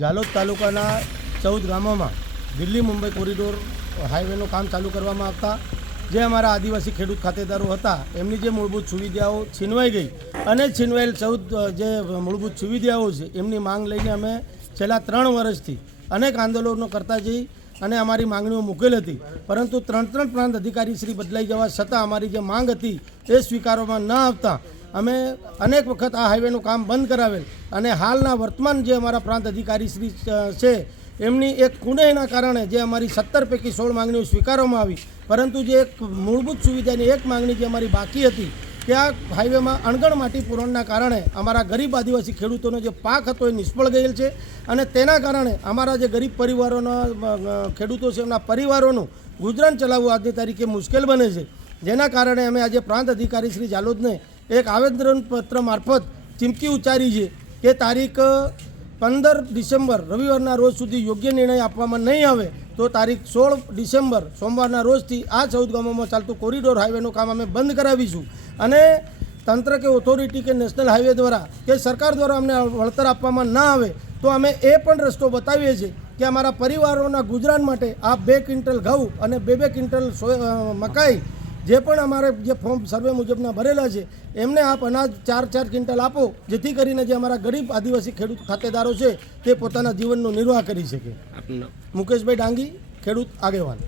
ઝાલોદ તાલુકાના 14 ગામોમાં દિલ્હી મુંબઈ કોરિડોર હાઈવેનું કામ ચાલુ કરવામાં આવતા જે અમારા આદિવાસી ખેડૂત ખાતેદારો હતા એમની જે મૂળભૂત સુવિધાઓ છીનવાઈ ગઈ અને છીનવાયેલ 14 જે મૂળભૂત સુવિધાઓ છે એમની માંગ લઈને અમે છેલ્લા 3 વર્ષથી અનેક આંદોલનો કરતા જઈ અને અમારી માંગણીઓ મૂકેલ હતી, પરંતુ 3 પ્રાંત અધિકારી શ્રી બદલાઈ જવા છતાં અમારી જે માંગ હતી એ સ્વીકારવામાં ન આવતા અમે અનેક વખત આ હાઈવેનું કામ બંધ કરાવેલ અને હાલના વર્તમાન જે અમારા પ્રાંત અધિકારી શ્રી છે એમની એક કુનેહના કારણે જે અમારી 17 પૈકી 16 માંગણીઓ સ્વીકારવામાં આવી, પરંતુ જે એક મૂળભૂત સુવિધાની એક માંગણી જે અમારી બાકી હતી કે આ હાઈવેમાં અણગણ માટી પૂરણના કારણે અમારા ગરીબ આદિવાસી ખેડૂતોનો જે પાક હતો એ નિષ્ફળ ગયેલ છે અને તેના કારણે અમારા જે ગરીબ પરિવારોના ખેડૂતો છે એમના પરિવારોનું ગુજરાન ચલાવવું આજની તારીખે મુશ્કેલ બને છે, જેના કારણે અમે આજે પ્રાંત અધિકારી શ્રી ઝાલોદને એક આવેદનપત્ર મારફત ચીમકી ઉચ્ચારી છે કે તારીખ 15 ડિસેમ્બર રવિવારના રોજ સુધી યોગ્ય નિર્ણય આપવામાં નહીં આવે તો તારીખ 16 ડિસેમ્બર સોમવારના રોજથી આ 14 ગામોમાં ચાલતું કોરિડોર હાઈવેનું કામ અમે બંધ કરાવીશું અને તંત્ર કે ઓથોરિટી કે નેશનલ હાઈવે દ્વારા કે સરકાર દ્વારા અમને વળતર આપવામાં ના આવે તો અમે એ પણ રસ્તો બતાવીએ છીએ કે અમારા પરિવારોના ગુજરાન માટે આ 2 ક્વિન્ટલ ઘઉં અને 2 ક્વિન્ટલ મકાઈ જે પણ અમારે જે ફોર્મ સર્વે મુજબના ભરેલા છે એમને આપ અનાજ 4 ક્વિન્ટલ આપો, જેથી કરીને જે અમારા ગરીબ આદિવાસી ખેડૂત ખાતેદારો છે તે પોતાના જીવનનો નિર્વાહ કરી શકે. મુકેશભાઈ ડાંગી, ખેડૂત આગેવાન.